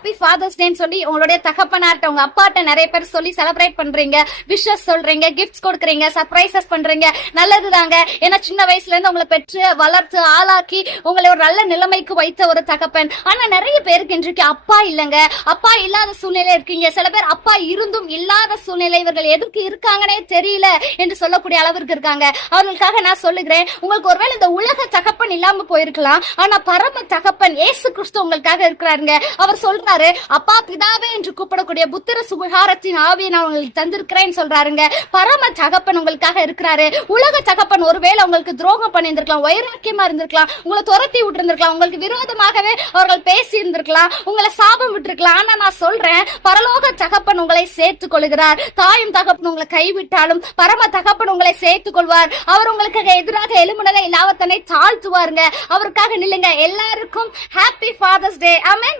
Happy father's டேன்னு சொல்லி உங்களுடைய தகப்பனார்ட்ட உங்க அப்பாட்ட நிறைய பேர் சொல்லி செலிப்ரேட் பண்றீங்க விஷஸ் சொல்றீங்க கிஃப்ட்ஸ் கொடுக்குறீங்க சர்ப்ரைசஸ் பண்றீங்க. நல்லது தாங்க ஏன்னா சின்ன வயசுல இருந்து உங்களை பெற்று வளர்த்து ஆளாக்கி உங்களை ஒரு நல்ல நிலைமைக்கு வைத்த ஒரு தகப்பன். ஆனா நிறைய பேருக்கு இன்றைக்கு அப்பா இல்லைங்க. அப்பா இல்லாத சூழ்நிலை இருக்கீங்க. சில பேர் அப்பா இருந்தும் இல்லாத சூழ்நிலை இவர்கள் எதுக்கு இருக்காங்கன்னே தெரியல என்று சொல்லக்கூடிய அளவிற்கு இருக்காங்க. அவர்களுக்காக நான் சொல்லுகிறேன் உங்களுக்கு ஒருவேளை இந்த உலக தகப்பன் இல்லாம போயிருக்கலாம். ஆனா பரம தகப்பன் ஏசு கிறிஸ்து உங்களுக்காக இருக்கிறாருங்க. அவர் சொல்றாரு அப்பா பிதாவே என்று கூப்பிடக்கூடிய புத்திர சுகாரத்தின் ஆவியை நான் உங்களுக்கு தந்திருக்கிறேன்னு சொல்றாருங்க. பரம தகப்பன் உங்களுக்காக இருக்கிறாரு. உலக தகப்பன் ஒருவேளை உங்களுக்கு துரோகம் பண்ணியிருந்திருக்கலாம் வைராக்கியமா இருந்திருக்கலாம் உங்களை துரத்தி விட்டுருந்திருக்கலாம் உங்களுக்கு விரோதமாகவே அவர்கள் பேசி இருந்திருக்கலாம் உங்களை சாபம் விட்டுருக்கலாம். ஆனா நான் சொல்றேன் பரலோக தகப்பன் உங்களை சேர்த்துக் கொள்கிறார். தாயும் தகப்பன் உங்களை கைவிட்டாலும் பரம தகப்பன் உங்களை சேர்த்துக் கொள்வார். அவர் உங்களுக்கு எதிராக எலும்புனதை இல்லாவத்தனை தாழ்த்துவாருங்க. அவருக்காக நில்லுங்க. எல்லாருக்கும் ஹாப்பி ஃபாதர்ஸ் டே ஆமென்